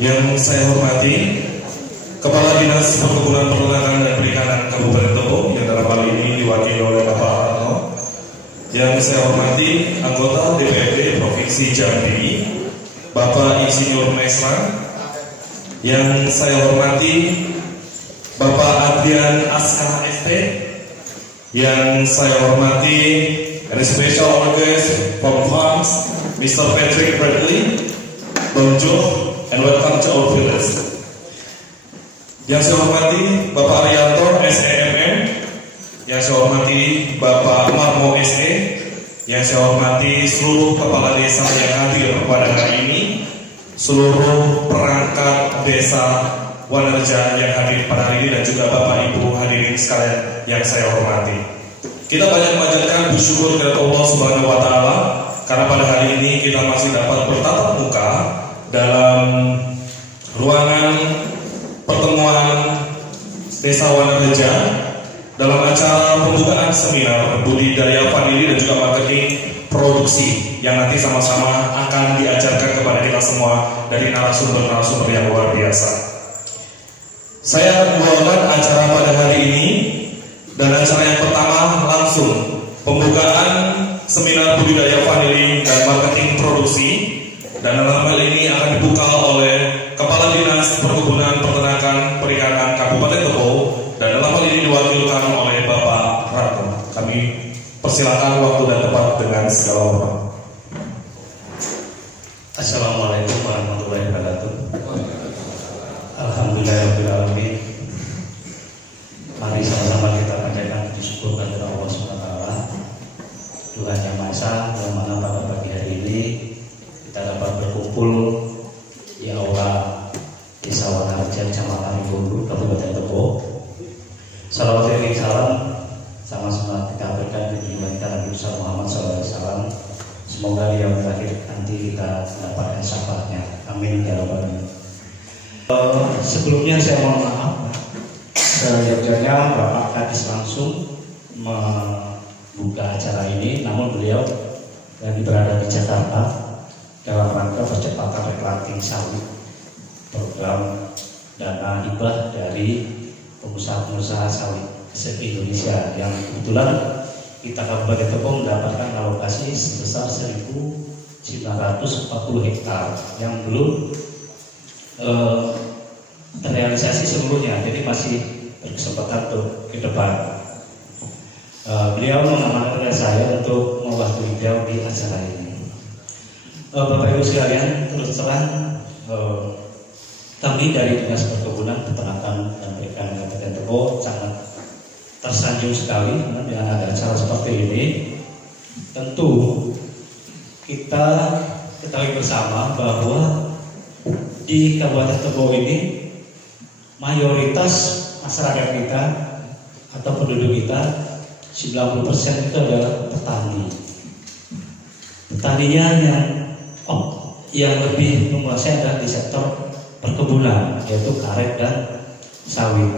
Yang saya hormati Kepala Dinas Perkebunan Peternakan dan Perikanan Kabupaten Tebo yang dalam hal ini diwakili oleh Bapak Ratno. Yang saya hormati anggota DPRD Provinsi Jambi Bapak Insinyur Mesra. Yang saya hormati Bapak Adrian Aska ST. Yang saya hormati and special guest from France Mr. Patrick Bradley. Bonjour and welcome to our village. Yang saya hormati Bapak Arianto SEMM, yang saya hormati Bapak Marmo SE, yang saya hormati seluruh kepala desa yang hadir pada hari ini, seluruh perangkat desa Wanareja yang hadir pada hari ini, dan juga Bapak Ibu hadirin sekalian yang saya hormati. Kita banyak mengajarkan bersyukur kepada Allah Subhanahu wa Ta'ala karena pada hari ini kita masih dapat bertatap muka dalam ruangan pertemuan Desa Wanareja dalam acara pembukaan seminar budidaya vanili dan juga marketing produksi yang nanti sama-sama akan diajarkan kepada kita semua dari narasumber-narasumber yang luar biasa. Saya membawakan acara pada hari ini, dan acara yang pertama langsung pembukaan seminar budidaya vanili dan marketing produksi. Dan dalam hal ini akan dibuka oleh Kepala Dinas Perkebunan Peternakan Perikanan Kabupaten Tebo, dan dalam hal ini diwakilkan oleh Bapak Ratno. Kami persilakan waktu dan tempat dengan segala hormat. Assalamualaikum warahmatullahi wabarakatuh. Alhamdulillahirobbilalamin. Mari sama-sama kita panjatkan puji syukur kepada Allah SWT, Tuhan Yang Maha Esa, yang mana pada pagi hari ini kita dapat berkumpul di aula Desa Wanareja, Kecamatan Ibundu, Kabupaten Tebo. Salawat dan salam sama-sama kita berikan kepada Nabi Muhammad SAW. Semoga yang terakhir nanti kita dapatkan syafaatnya. Amin ya rabbal alamin. Sebelumnya saya mohon maaf, seyogyanya Bapak Kadis langsung membuka acara ini, namun beliau lagi berada di Jakarta dalam rangka percepatan replanting sawit, program dana hibah dari pengusaha-pengusaha sawit se-Indonesia yang kebetulan kita Kabupaten Tebo mendapatkan alokasi sebesar 1.940 hektar yang belum terrealisasi seluruhnya, jadi masih berkesempatan untuk ke depan. Beliau mengamankan saya untuk mewakili beliau di acara ini. Bapak Ibu sekalian, terus terang kami dari Dinas Perkebunan Peternakan dan Perikanan Kabupaten Tebo sangat tersanjung sekali dengan ada acara seperti ini. Tentu kita ketahui bersama bahwa di Kabupaten Tebo ini mayoritas masyarakat kita atau penduduk kita 90% itu adalah petani. Petaninya yang lebih menguasai adalah di sektor perkebunan, yaitu karet dan sawit.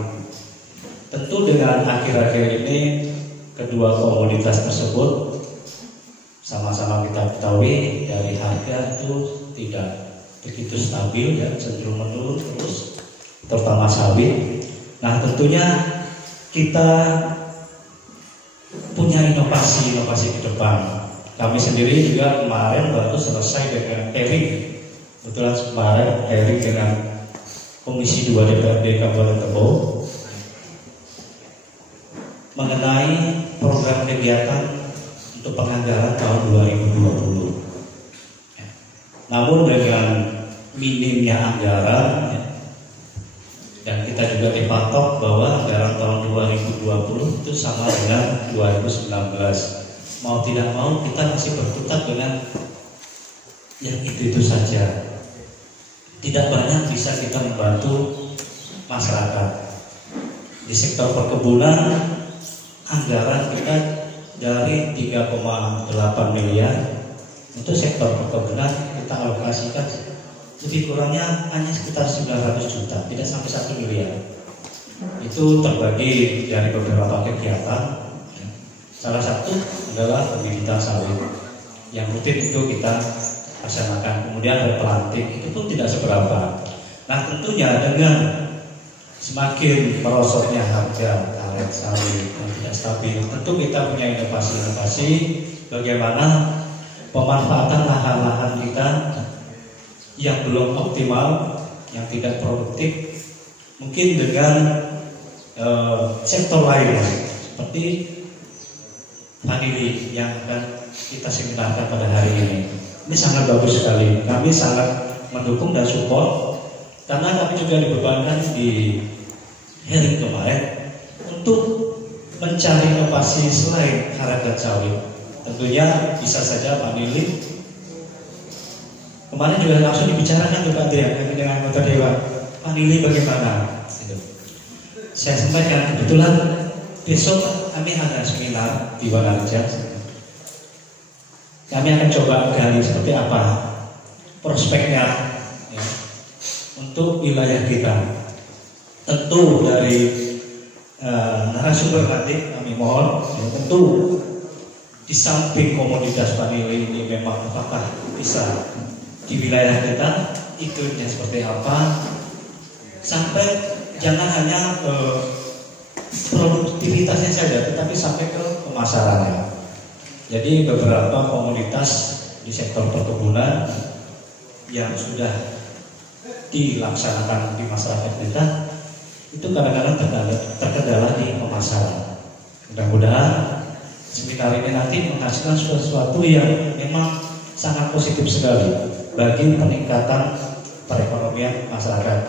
Tentu dengan akhir-akhir ini kedua komoditas tersebut sama-sama kita ketahui dari harga itu tidak begitu stabil, ya, cenderung menurun terus, terutama sawit. Nah, tentunya kita punya inovasi ke depan. Kami sendiri juga kemarin baru selesai dengan hearing, kebetulan kemarin hearing dengan Komisi 2 DPRD Kabupaten Tebo mengenai program kegiatan untuk penganggaran tahun 2020. Namun dengan minimnya anggaran, dan kita juga dipatok bahwa anggaran tahun 2020 itu sama dengan 2019. Mau tidak mau kita masih berkutat dengan yang itu saja. Tidak banyak bisa kita membantu masyarakat. Di sektor perkebunan anggaran kita dari 3,8 miliar untuk sektor perkebunan kita alokasikan lebih kurangnya hanya sekitar 900 juta, tidak sampai 1 miliar. Itu terbagi dari beberapa kegiatan. Salah satu adalah pembibitan sawit yang rutin itu kita laksanakan. Kemudian replanting itu pun tidak seberapa. Nah tentunya dengan semakin merosotnya harga karet sawit yang tidak stabil, tentu kita punya inovasi-inovasi bagaimana pemanfaatan lahan-lahan kita yang belum optimal, yang tidak produktif, mungkin dengan sektor lain seperti vanili yang akan kita seminarkan pada hari ini. Ini sangat bagus sekali. Kami sangat mendukung dan support karena kami juga dibebankan di hearing kemarin untuk mencari inovasi selain karet dan sawit. Tentunya bisa saja vanili. Kemarin juga langsung dibicarakan Pak Adrian dengan anggota dewan. Vanili bagaimana? Gitu. Saya sampaikan kebetulan besok kami ada seminar di Wanarja. Kami akan coba gali seperti apa prospeknya ya, untuk wilayah kita. Tentu dari narasumber nanti kami mohon ya, tentu di samping komoditas vanili ini memang apakah bisa di wilayah kita iklimnya seperti apa, sampai jangan hanya produktivitasnya saja, tetapi sampai ke pemasarannya. Jadi beberapa komoditas di sektor perkebunan yang sudah dilaksanakan di masyarakat kita itu kadang-kadang terkendala di pemasaran. Mudah-mudahan seminar ini nanti menghasilkan sesuatu yang memang sangat positif sekali bagi peningkatan perekonomian masyarakat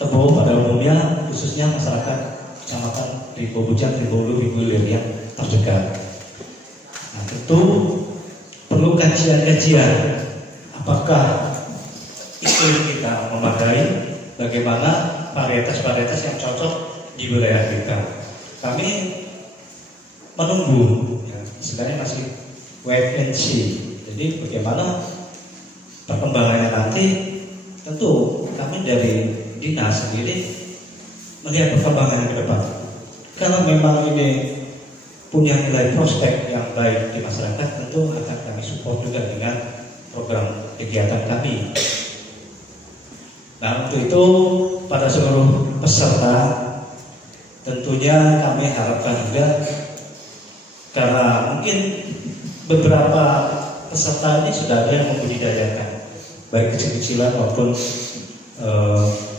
Tebo pada umumnya, khususnya masyarakat Kecamatan Ribo Bujang, Ribo Hulu, Ribo Hilir yang terdekat. Nah, tentu perlu kajian-kajian apakah iklim kita memadai, bagaimana varietas-varietas yang cocok di wilayah kita. Kami menunggu, ya, sebenarnya masih wait and see. Jadi bagaimana perkembangannya nanti, tentu kami dari dinas sendiri melihat perkembangan ke depan. Kalau memang ini punya nilai prospek yang baik di masyarakat, tentu akan kami support juga dengan program kegiatan kami. Nah, untuk itu pada seluruh peserta tentunya kami harapkan juga, karena mungkin beberapa peserta ini sudah ada yang membudidayakan, baik kecil-kecilan maupun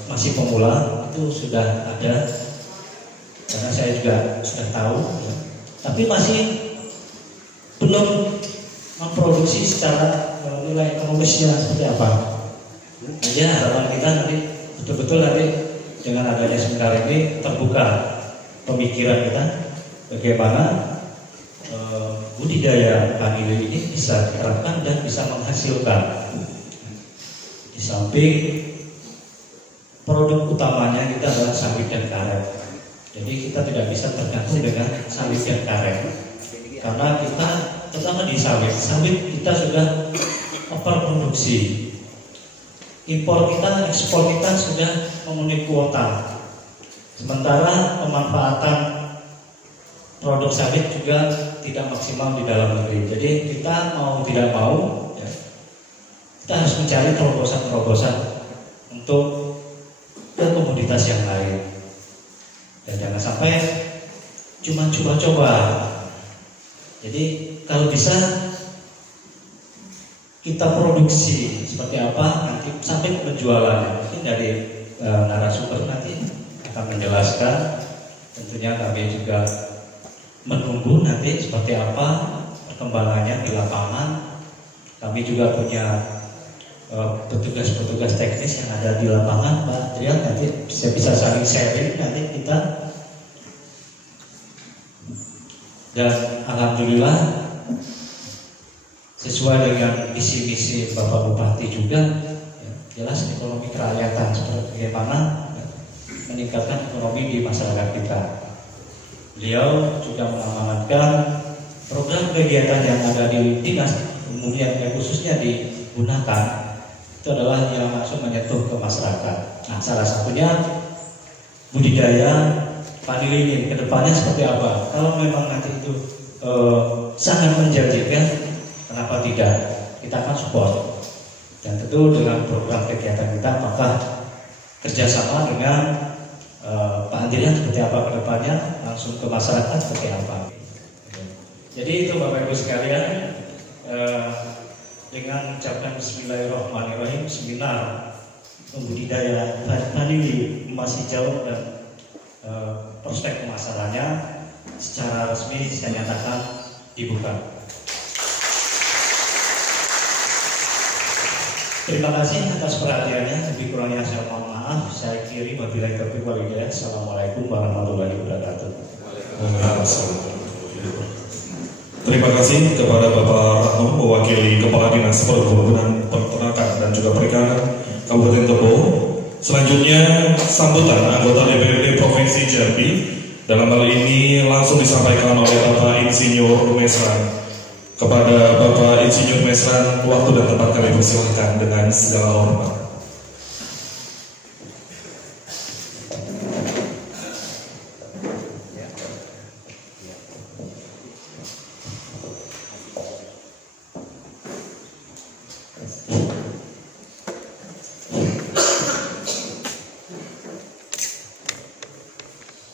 masih pemula, itu sudah ada, karena saya juga sudah tahu, ya. Tapi masih belum memproduksi secara nilai ekonomisnya seperti apa. Ya, harapan kita nanti betul-betul nanti dengan adanya seminar ini terbuka pemikiran kita bagaimana budidaya vanili ini bisa diterapkan dan bisa menghasilkan. Di samping produk utamanya kita adalah sawit dan karet. Jadi kita tidak bisa tergantung dengan sawit dan karet, karena kita terutama di sawit kita sudah overproduksi. Impor kita, ekspor kita sudah memenuhi kuota. Sementara pemanfaatan produk sawit juga tidak maksimal di dalam negeri. Jadi kita mau tidak mau, ya, kita harus mencari terobosan-terobosan untuk ke komoditas yang lain. Dan jangan sampai cuma coba-coba. Jadi kalau bisa kita produksi seperti apa nanti sampai penjualan. Mungkin dari narasumber nanti akan menjelaskan. Tentunya kami juga menunggu nanti seperti apa perkembangannya di lapangan. Kami juga punya petugas-petugas teknis yang ada di lapangan, Pak Adrian, nanti bisa saling sharing nanti kita. Dan alhamdulillah sesuai dengan misi-misi Bapak Bupati juga, ya, jelas ekonomi kerakyatan seperti bagaimana, ya, meningkatkan ekonomi di masyarakat kita. Beliau juga mengamanatkan program kegiatan yang ada di dinas umumnya, khususnya digunakan itu adalah yang langsung menyentuh ke masyarakat. Nah, salah satunya budidaya vanili ini ke depannya seperti apa. Kalau memang nanti itu sangat menjanjikan, kenapa tidak? Kita akan support. Dan tentu dengan program kegiatan kita, maka kerjasama dengan Pak Andrian seperti apa ke depannya, langsung ke masyarakat seperti apa. Jadi itu Bapak Ibu sekalian, dengan ucapan Bismillahirrahmanirrahim, seminar pembudidaya vanili emas hijau dan prospek pemasarannya secara resmi saya nyatakan dibuka. Terima kasih atas perhatiannya. Lebih kurangnya saya mohon maaf. Saya kiri wabillahi taufiq wal hidayah. Assalamualaikum warahmatullahi wabarakatuh. Terima kasih kepada Bapak Ratno, mewakili Kepala Dinas Perkebunan, Peternakan dan juga Perikanan Kabupaten Tebo. Selanjutnya sambutan anggota DPRD Provinsi Jambi. Dalam hal ini langsung disampaikan oleh Bapak Insinyur Mesran. Kepada Bapak Insinyur Mesran, waktu dan tempat kami persilahkan dengan segala hormat.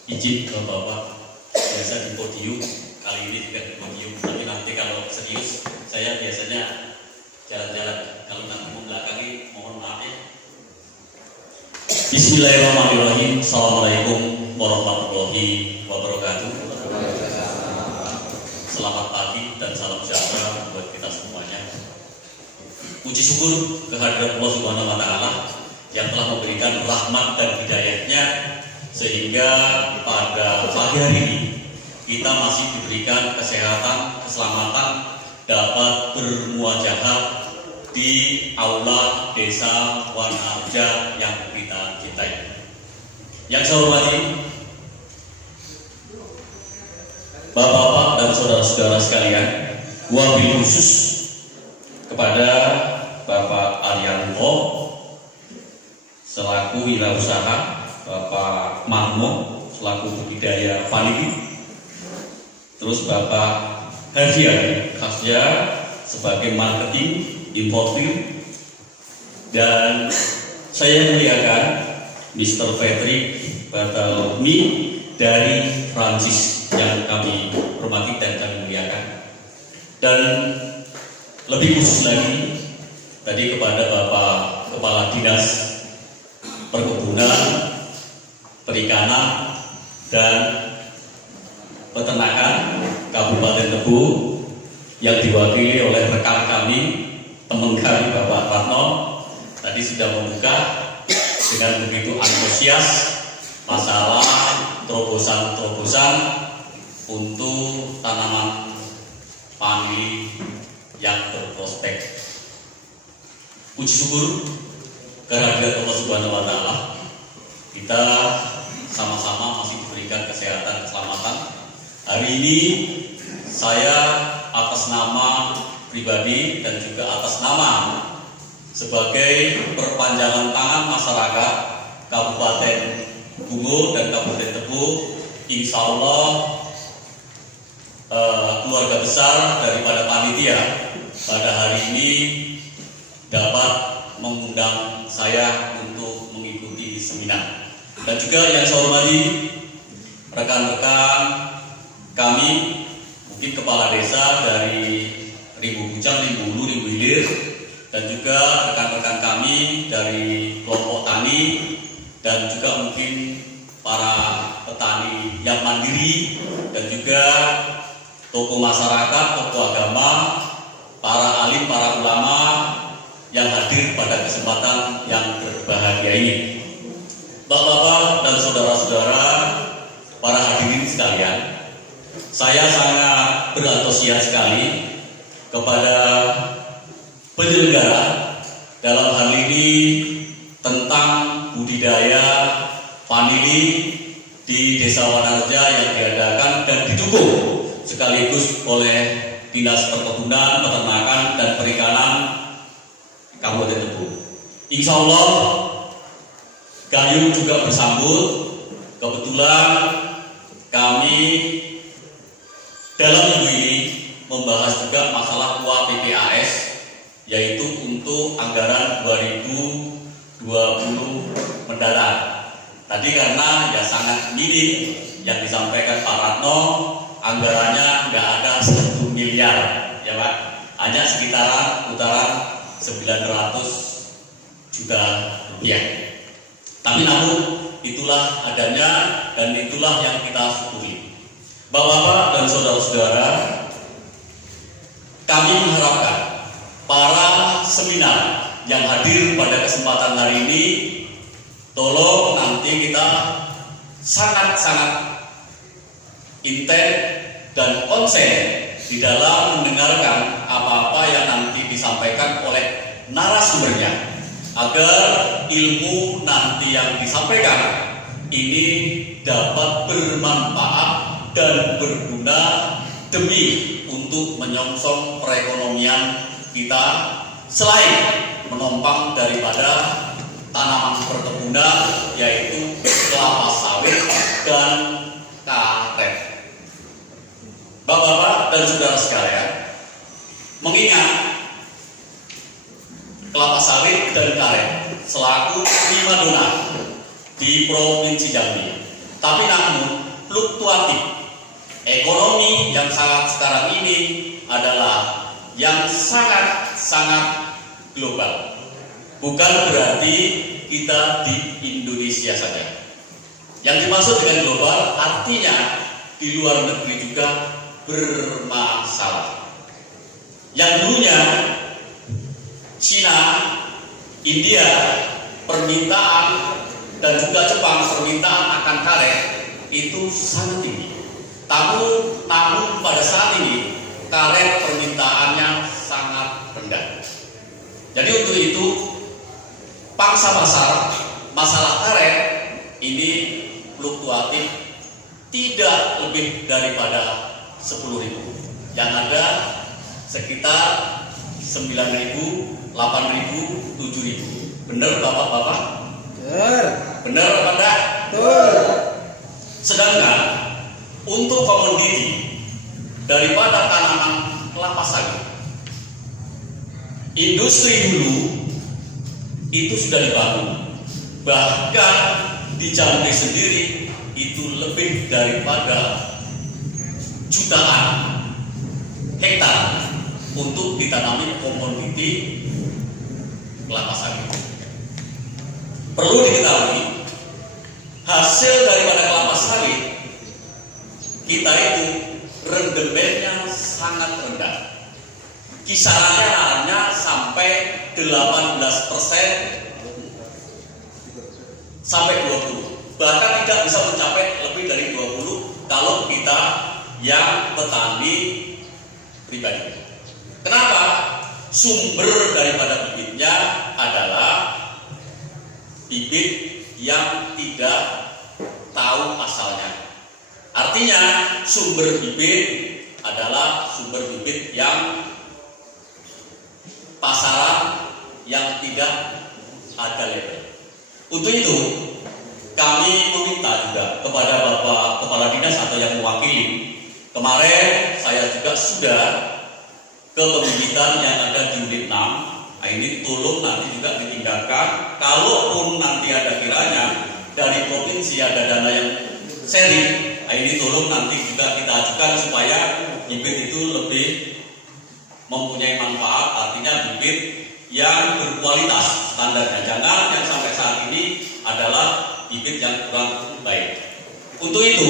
Izin ke Bapak, biasa di podium, kali ini tidak di podium, tapi nanti kalau serius, saya biasanya jalan-jalan, kalau nanti membelakangi, mohon maaf ya. Bismillahirrahmanirrahim. Assalamualaikum warahmatullahi wabarakatuh. Selamat pagi dan salam sejahtera buat kita semuanya. Puji syukur kehadirat Allah Subhanahu wa Ta'ala yang telah memberikan rahmat dan hidayahnya sehingga pada pagi hari ini kita masih diberikan kesehatan, keselamatan, dapat bermuajahah di aula Desa Wanarja yang kita cintai. Yang saya hormati Bapak-bapak dan saudara-saudara sekalian, wabil khusus kepada Bapak Arianto selaku wirausaha, Bapak Mahmo selaku budidaya vanili, terus Bapak Herdian Khasya sebagai marketing importir, dan saya muliakan Mr. Patrick Bartolomé dari Prancis yang kami hormati dan kami muliakan. Dan lebih khusus lagi tadi kepada Bapak Kepala Dinas Perkebunan, Perikanan dan Peternakan Kabupaten Tebo yang diwakili oleh rekan kami, teman kami Bapak Ratno, tadi sudah membuka dengan begitu antusias masalah terobosan-terobosan untuk tanaman vanili yang berprospek. Puji syukur kehadirat Allah Subhanahu wa Ta'ala, kita sama-sama masih diberikan kesehatan, keselamatan. Hari ini saya atas nama pribadi dan juga atas nama sebagai perpanjangan tangan masyarakat Kabupaten Bungo dan Kabupaten Tebo, insya Allah keluarga besar daripada panitia pada hari ini dapat mengundang saya untuk mengikuti seminar. Dan juga yang saya hormati rekan-rekan kami, mungkin kepala desa dari Rimbu Bujang, Rimbu Hulu, Rimbu Hilir, dan juga rekan-rekan kami dari kelompok tani, dan juga mungkin para petani yang mandiri, dan juga tokoh masyarakat, tokoh agama, para alim, para ulama yang hadir pada kesempatan yang berbahagia ini. Bapak-bapak dan saudara-saudara, para hadirin sekalian, saya sangat berantusias sekali kepada penyelenggara dalam hal ini tentang budidaya vanili di Desa Wanarja yang diadakan dan didukung sekaligus oleh Dinas Perkebunan, Peternakan dan Perikanan Kabupaten Tebo. Insya Allah Gayung juga bersambut. Kebetulan kami dalam minggu ini membahas juga masalah UAPPAS, yaitu untuk anggaran 2020 mendatar. Tadi karena ya sangat minim yang disampaikan Pak Ratno, anggarannya nggak ada 1 miliar, ya Pak, hanya sekitaran putaran 900 juta rupiah. Tapi namun itulah adanya dan itulah yang kita syukuri. Bapak-bapak dan saudara-saudara, kami mengharapkan para seminar yang hadir pada kesempatan hari ini, tolong nanti kita sangat-sangat intens dan konsen di dalam mendengarkan apa-apa yang nanti disampaikan oleh narasumbernya, agar ilmu nanti yang disampaikan ini dapat bermanfaat dan berguna demi untuk menyongsong perekonomian kita, selain menopang daripada tanaman perkebunan yaitu kelapa sawit dan karet. Bapak-bapak dan saudara sekalian, mengingat kelapa sawit dan karet selaku primadona di Provinsi Jambi, tapi namun fluktuatif ekonomi yang sangat sekarang ini adalah yang sangat global. Bukan berarti kita di Indonesia saja. Yang dimaksud dengan global artinya di luar negeri juga bermasalah. Yang dulunya Cina, India, permintaan dan juga Jepang permintaan akan karet itu sangat tinggi. Namun pada saat ini karet permintaannya sangat rendah. Jadi untuk itu pangsa pasar masalah karet ini fluktuatif, tidak lebih daripada 10.000. Yang ada sekitar 9.000, 8.000, 7.000. Benar Bapak-bapak? Benar apa enggak? Sedangkan untuk komoditi daripada tanaman kelapa sawit, industri hulu itu sudah dibangun. Bahkan di Jambi sendiri itu lebih daripada jutaan hektar untuk ditanami komoditi kelapa sawit. Perlu diketahui, hasil daripada kelapa sawit kita itu rendemennya sangat rendah. Kisarannya hanya sampai 18% sampai 20%. Bahkan tidak bisa mencapai lebih dari 20% kalau kita yang petani pribadi. Kenapa? Sumber daripada bibitnya adalah bibit yang tidak tahu asalnya. Artinya sumber bibit adalah sumber bibit yang pasaran yang tidak ada label. Untuk itu kami meminta juga kepada Bapak Kepala Dinas atau yang mewakili. Kemarin saya juga sudah ke pembibitan yang ada di unit 6. Nah, ini tolong nanti juga ditingkatkan. Kalaupun nanti ada kiranya dari provinsi ada dana yang sharing, nah ini tolong nanti juga kita ajukan supaya bibit itu lebih mempunyai manfaat, artinya bibit yang berkualitas standarnya. Jangan yang sampai saat ini adalah bibit yang kurang baik. Untuk itu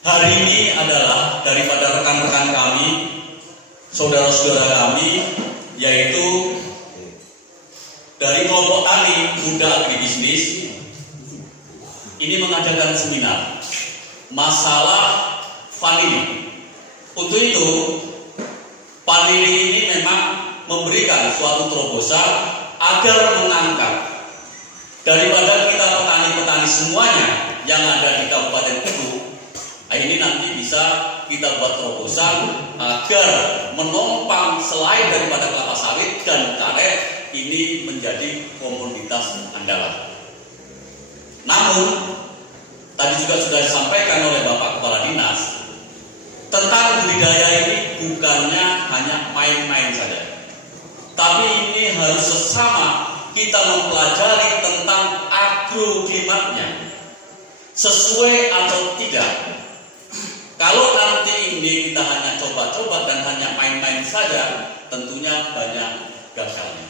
hari ini adalah daripada rekan-rekan kami, saudara-saudara kami, yaitu dari kelompok tani muda agribisnis ini mengadakan seminar masalah vanili. Untuk itu vanili ini memang memberikan suatu terobosan agar mengangkat daripada kita petani-petani semuanya yang ada di Kabupaten Kudu. Ini nanti bisa kita buat terobosan agar menopang selain daripada kelapa sawit dan karet ini menjadi komoditas andalan. Namun tadi juga sudah disampaikan oleh Bapak Kepala Dinas tentang budidaya ini bukannya hanya main-main saja, tapi ini harus sesama kita mempelajari tentang agroklimatnya sesuai atau tidak. Kalau nanti ini kita hanya coba-coba dan hanya main-main saja, tentunya banyak gagalnya.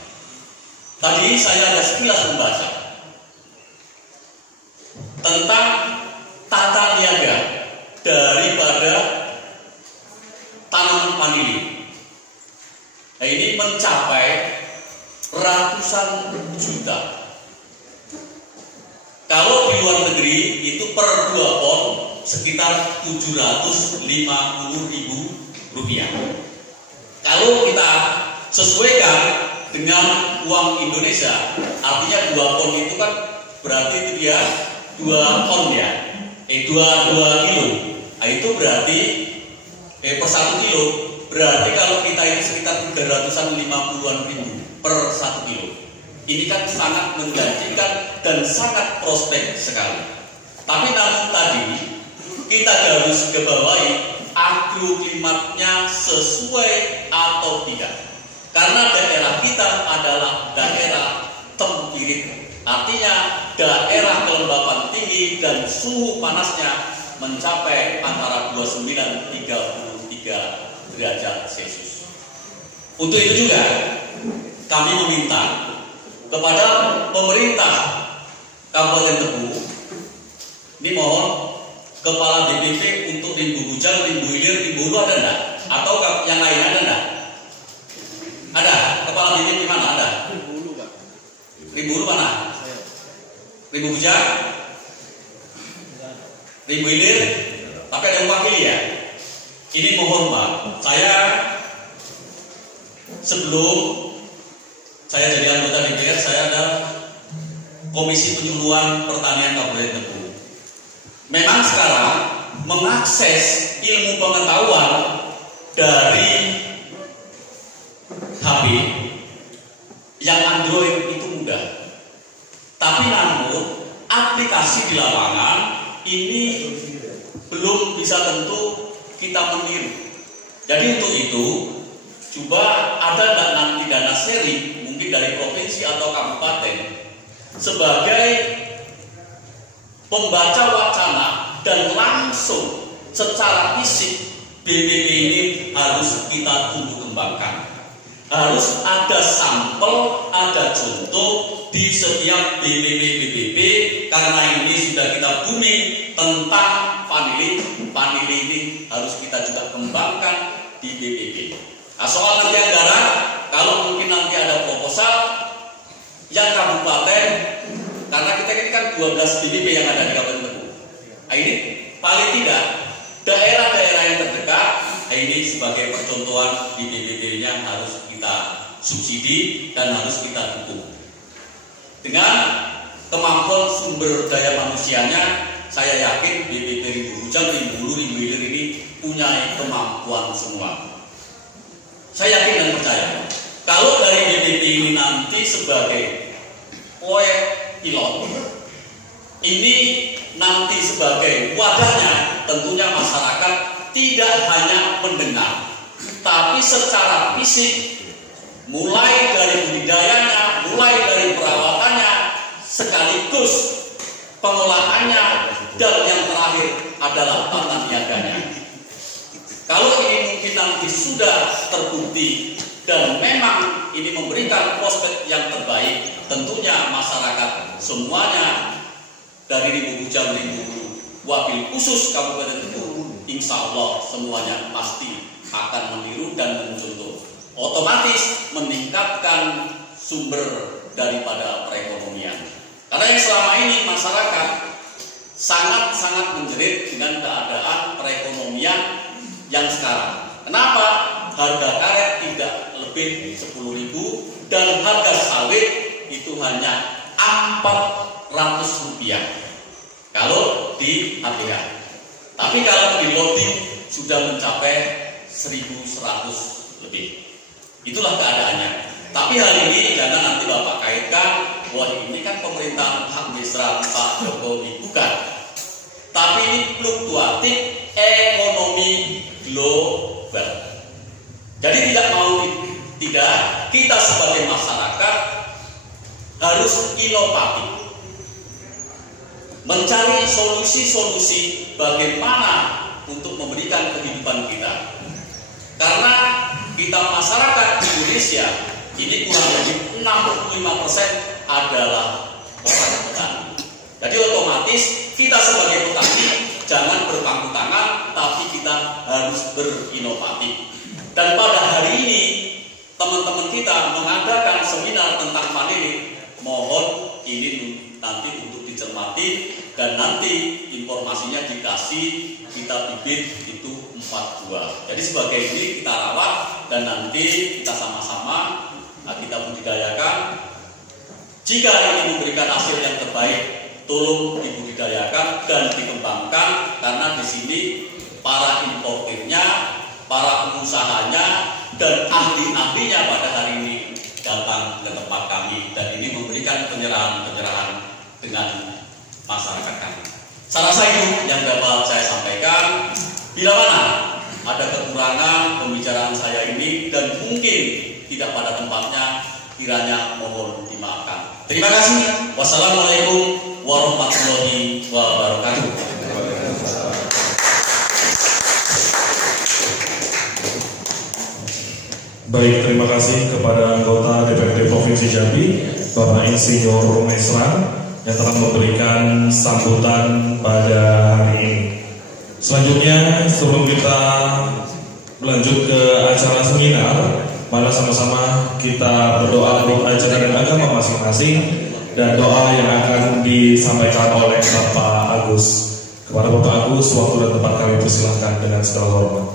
Tadi saya ada sekilas membaca tentang tata niaga daripada tanaman vanili. Nah, ini mencapai ratusan juta. Kalau di luar negeri itu per 2 pon sekitar 750.000 rupiah. Kalau kita sesuaikan dengan uang Indonesia, artinya 2 pon itu kan berarti itu dia 2 ton ya, 2 kilo. Nah, itu berarti per 1 kilo, berarti kalau kita ini sekitar 350-an ribu per 1 kilo. Ini kan sangat menjanjikan dan sangat prospek sekali. Tapi namun tadi kita harus kebawahi agroklimatnya sesuai atau tidak. Karena daerah kita adalah daerah tempirit, artinya daerah kelembapan tinggi dan suhu panasnya mencapai antara 29-33 derajat Celcius. Untuk itu juga kami meminta kepada pemerintah Kabupaten Tebu, ini mohon Kepala BPP untuk Rimbu Bujang, Rimbu Hilir, Rimbu Hulu ada enggak? Atau yang lainnya ada enggak? Ada? Kepala BPP mana ada? Rimbu Hulu, Pak. Rimbu Hulu mana? Rimbu Bujang? Rimbu Hilir? Tapi ada yang mewakili ya? Ini mohon Pak, saya sebelum saya jadi anggota DPR, saya ada Komisi Penyuluhan Pertanian Kabupaten Tebu. Memang sekarang mengakses ilmu pengetahuan dari HP yang Android itu mudah. Tapi namun aplikasi di lapangan ini belum bisa tentu kita meniru. Jadi untuk itu coba ada nanti dana sharing mungkin dari provinsi atau kabupaten sebagai pembaca wacana dan langsung secara fisik BPP ini harus kita tumbuh kembangkan. Harus ada sampel, ada contoh di setiap BPP karena ini sudah kita booming tentang vanili. Vanili ini harus kita juga kembangkan di BPP. Nah, soal nanti anggaran, kalau mungkin nanti ada proposal yang kabupaten, karena kita ini kan 12 BPP yang ada di Kabupaten Tebu. Nah, ini paling tidak daerah-daerah yang terdekat, nah ini sebagai percontohan di BPP-nya harus kita subsidi dan harus kita dukung. Dengan kemampuan sumber daya manusianya, saya yakin BPP Rimbu Bujang, Rimbu Hulu, Rimbu Hilir ini punya kemampuan semua. Saya yakin dan percaya kalau dari BPP ini nanti sebagai proyek pilot ini nanti sebagai wadahnya, tentunya masyarakat tidak hanya mendengar tapi secara fisik, mulai dari budidayanya, mulai dari perawatannya, sekaligus pengolahannya, dan yang terakhir adalah tata niaganya. Kalau ini mungkin nanti sudah terbukti dan memang ini memberikan prospek yang terbaik, tentunya masyarakat semuanya dari Rimbu Bujang, Rimbu Hulu, wabil khusus Kabupaten Tebu, insya Allah semuanya pasti akan meniru dan mencontoh. Otomatis meningkatkan sumber daripada perekonomian. Karena yang selama ini masyarakat sangat-sangat menjerit dengan keadaan perekonomian yang sekarang. Kenapa? Harga karet tidak lebih 10.000 dan harga sawit itu hanya 400 rupiah kalau di HPH. Tapi kalau di loading sudah mencapai 1.100 lebih. Itulah keadaannya. Tapi hal ini jangan nanti Bapak kaitkan, wah ini kan pemerintahan hak mesra Pak Jokowi, bukan. Tapi ini fluktuatif ekonomi global. Jadi tidak mau tidak, kita sebagai masyarakat harus inovatif, mencari solusi-solusi bagaimana untuk memberikan kehidupan kita. Karena kita masyarakat Indonesia ini kurang lebih 65% adalah orang petani. Jadi otomatis kita sebagai petani jangan berpangku tangan, tapi kita harus berinovatif. Dan pada hari ini teman-teman kita mengadakan seminar tentang vanili. Mohon ini nanti untuk dicermati dan nanti informasinya dikasih kita bibit itu 42. Jadi sebagai ini kita rawat dan nanti kita sama-sama kita budidayakan. Jika ini memberikan hasil yang terbaik, tolong dibudidayakan dan dikembangkan, karena di sini para importirnya, para pengusahanya dan ahli-ahlinya pada hari ini datang ke tempat kami dan ini memberikan penyerahan-penyerahan dengan masyarakat kami. Saya rasa itu yang dapat saya sampaikan. Bila mana ada kekurangan pembicaraan saya ini dan mungkin tidak pada tempatnya, kiranya mohon dimaafkan. Terima kasih. Wassalamualaikum warahmatullahi wabarakatuh. Baik, terima kasih kepada anggota DPRD Provinsi Jambi, Bapak Insinyur Mesran, yang telah memberikan sambutan pada hari ini. Selanjutnya, sebelum kita melanjut ke acara seminar, mari sama-sama kita berdoa untuk ajaran dan agama masing-masing dan doa yang akan disampaikan oleh Bapak Agus. Kepada Bapak Agus, waktu dan tempat kami persilahkan dengan segala hormat.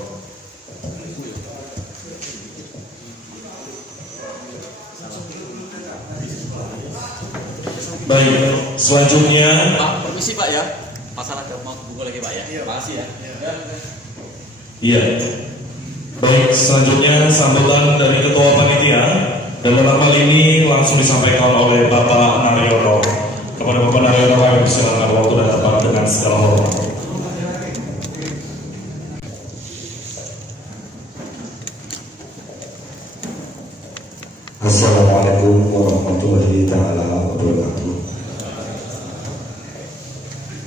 Baik, selanjutnya Pak, permisi Pak ya. Masyarakat mau buku lagi Pak ya. Terima kasih ya. Iya. Baik, selanjutnya sambutan dari Ketua Panitia dan dalam hal ini langsung disampaikan oleh Bapak Naryono. Kepada Bapak Naryono kami persilakan waktu dan tempat dengan segala hormat. Assalamualaikum warahmatullahi taala wabarakatuh.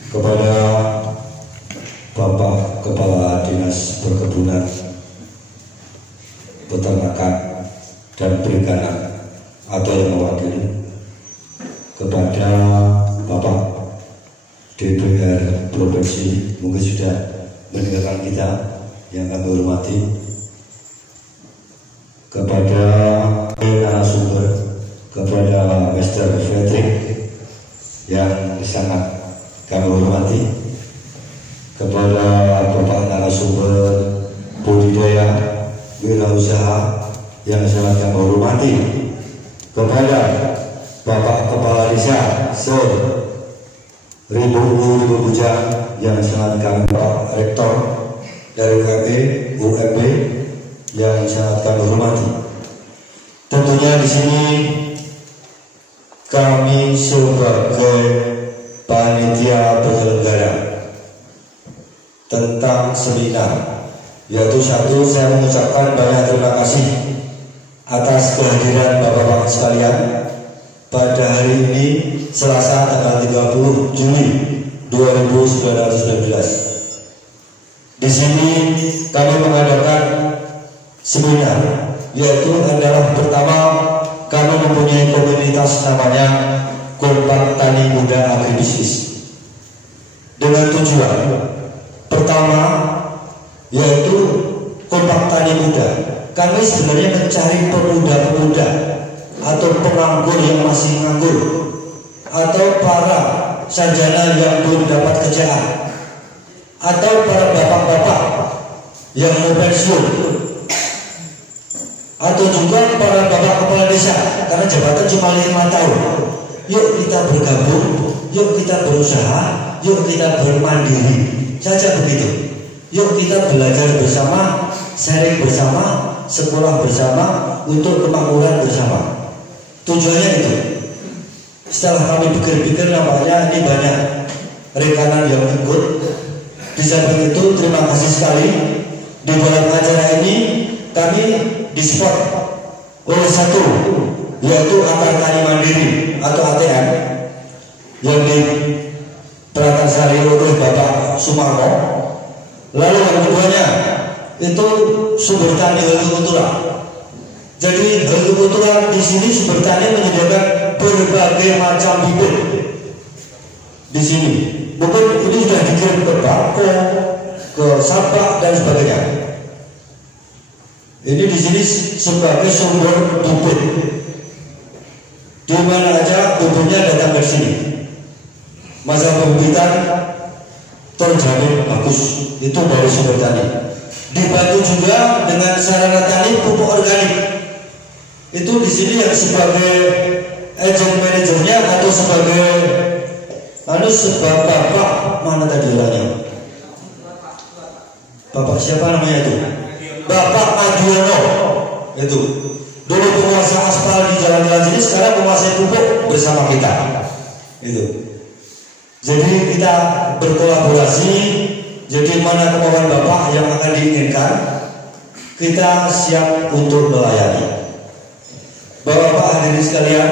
Kepada Bapak Kepala Dinas Perkebunan, Peternakan dan Perikanan atau yang mewakili, kepada Bapak DPR Provinsi, mungkin sudah meninggalkan kita yang kami hormati, kepada narasumber, kepada Mr. Frederick yang sangat kami hormati, kepada Bapak narasumber budidaya wirausaha yang sangat kami hormati, kepada Bapak Kepala Desa Ribu Bujang yang sangat kami, Pak Rektor dari UMB yang sangat kami hormati. Tentunya di sini kami sebagai panitia penyelenggara tentang seminar, yaitu satu, saya mengucapkan banyak terima kasih atas kehadiran Bapak-Bapak sekalian pada hari ini Selasa tanggal 30 Juli 2019. Di sini kami mengadakan seminar, yaitu adalah pertama kami mempunyai komunitas namanya Kompak Tani Muda Agribisnis dengan tujuan pertama yaitu Kompak Tani Muda. Kami sebenarnya mencari pemuda-pemuda atau penganggur yang masih nganggur atau para sarjana yang belum dapat kerjaan atau para bapak-bapak yang mau pensiun atau juga para bapak kepala desa karena jabatan cuma 5 tahun. Yuk kita bergabung, yuk kita berusaha, yuk kita bermandiri saja begitu. Yuk kita belajar bersama, sharing bersama, sekolah bersama untuk kemakmuran bersama. Tujuannya itu. Setelah kami pikir-pikir, nampaknya ini banyak rekanan yang ikut. Di samping itu terima kasih sekali di dalam acara ini kami disupport oleh satu yaitu akar tani mandiri atau ATM yang diprakarsai oleh Bapak Sumarno. Lalu yang keduanya itu sumber tani hortikultura. Jadi hortikultura di sini sumber tani menyediakan berbagai macam bibit di sini. Mungkin ini sudah dikirim ke Bako, ke Sabak dan sebagainya. Ini di sini sebagai sumber bibit. Di mana aja bibitnya datang ke sini. Masa pembibitan terjamin bagus. Itu dari sumber tani. Dibantu juga dengan sarana tani pupuk organik. Itu di sini yang sebagai agent manajernya atau sebagai bapak mana tadi orangnya? Bapak siapa namanya itu? Bapak Adiono. Itu dulu penguasa aspal di jalan-jalan sini, sekarang penguasai pupuk bersama kita. Itu. Jadi kita berkolaborasi. Jadi mana kemauan Bapak yang akan diinginkan, kita siap untuk melayani. Bapak hadirin sekalian,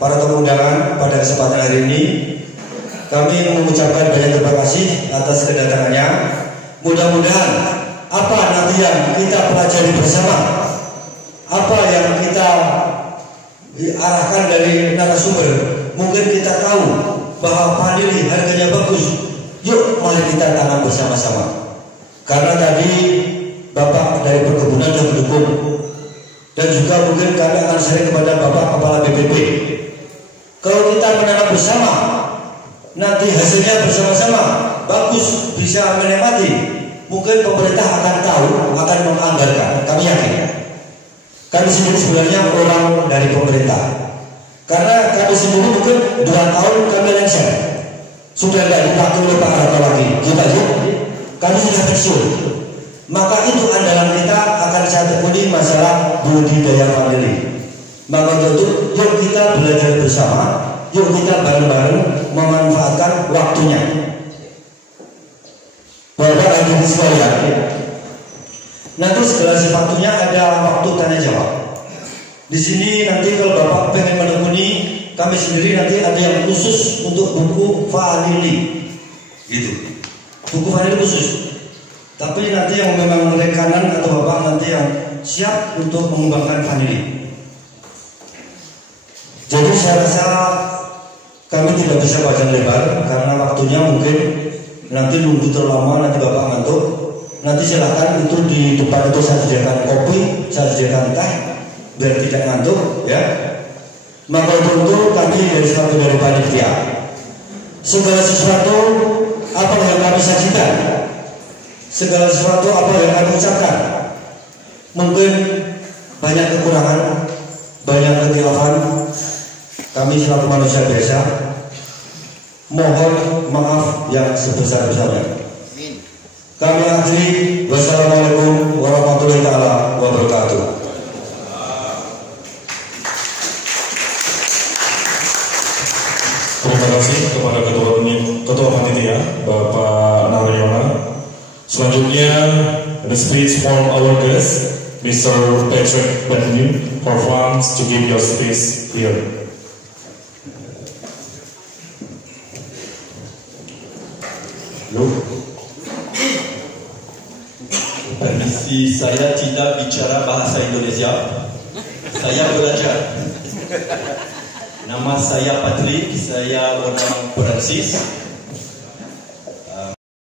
para tamu undangan pada kesempatan hari ini, kami mengucapkan banyak terima kasih atas kedatangannya. Mudah-mudahan apa nanti yang kita pelajari bersama, apa yang kita arahkan dari narasumber, mungkin kita tahu bahwa vanili harganya bagus. Yuk mari kita tanam bersama-sama. Karena tadi Bapak dari perkebunan sudah mendukung. Dan juga mungkin kami akan sharing kepada Bapak Kepala BPP. Kalau kita menanam bersama, nanti hasilnya bersama-sama bagus, bisa menikmati. Mungkin pemerintah akan tahu, akan menganggarkan. Kami yakin. Kami sendiri sebenarnya orang dari pemerintah. Karena kami sendiri mungkin 2 tahun kami lengser. Sudah tidak dipakai oleh Pak Harto lagi. Kita lihat, kami sudah pensiun. Maka itu andalan kita akan saya tekuni masalah budidaya vanili. Maka untuk itu, yuk kita belajar bersama, yuk kita bareng-bareng memanfaatkan waktunya. Bapak hadirin sekalian, nanti segala sesuatunya ada waktu tanya jawab. Di sini nanti kalau Bapak pengen menekuni, kami sendiri nanti ada yang khusus untuk buku vanili, gitu. Buku vanili khusus. Tapi nanti yang memang rekanan atau Bapak nanti yang siap untuk mengembangkan vanili. Jadi saya rasa kami tidak bisa panjang lebar karena waktunya mungkin nanti nunggu terlama, nanti Bapak ngantuk. Nanti silakan itu di depan itu saya sediakan kopi, saya sediakan teh biar tidak ngantuk, ya. Maka untuk kami dari panitia, segala sesuatu apa yang kami saksikan, segala sesuatu apa yang kami ucapkan, mungkin banyak kekurangan, banyak kekhilafan. Kami selaku manusia biasa, mohon maaf yang sebesar-besarnya. Kami akhiri. Wassalamualaikum warahmatullahi wabarakatuh. Terima kasih kepada Ketua Panitia Bapak Narayana. Selanjutnya the speech from our guest Mr. Patrick Benjamin for France to give your speech here. Permisi, saya tidak bicara bahasa Indonesia. Saya belajar. Nama saya Patrick, saya orang Perancis.